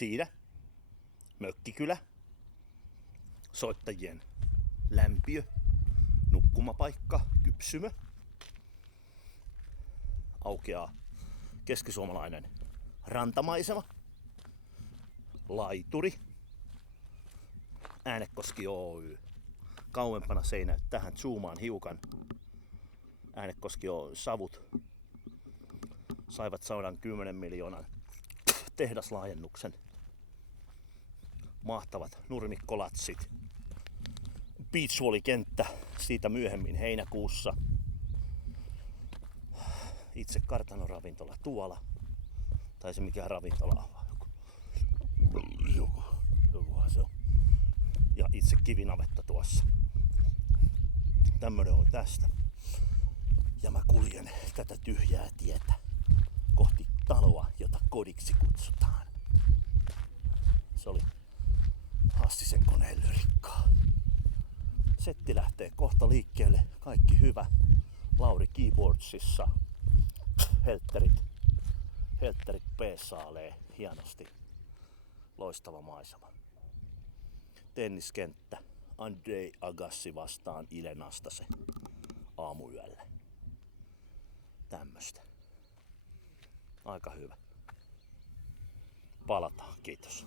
Siinä mökkikylä, soittajien lämpiö, nukkumapaikka, kypsymö. Aukeaa keskisuomalainen rantamaisema, laituri, Äänekoski Oy. Kauempana se ei näy, tähän zoomaan hiukan. Äänekoski Oy savut saivat 110 miljoonan tehdaslaajennuksen. Mahtavat nurmikkolatsit. Beachvolley-kenttä siitä myöhemmin heinäkuussa. Itse kartanoravintola tuolla. Tai se mikä ravintola on. Jokuhan se on. Ja itse kivinavetta tuossa. Tämmönen on tästä. Ja mä kuljen tätä tyhjää tietä kohti taloa, jota kodiksi kutsutaan. Se oli Hassisen konelyrikkaa. Setti lähtee kohta liikkeelle. Kaikki hyvä. Lauri keyboardsissa. Heltterit peesaalee hienosti. Loistava maisema. Tenniskenttä. Andrei Agassi vastaan Ile Nastase aamuyöllä. Tämmöstä. Aika hyvä. Palataan. Kiitos.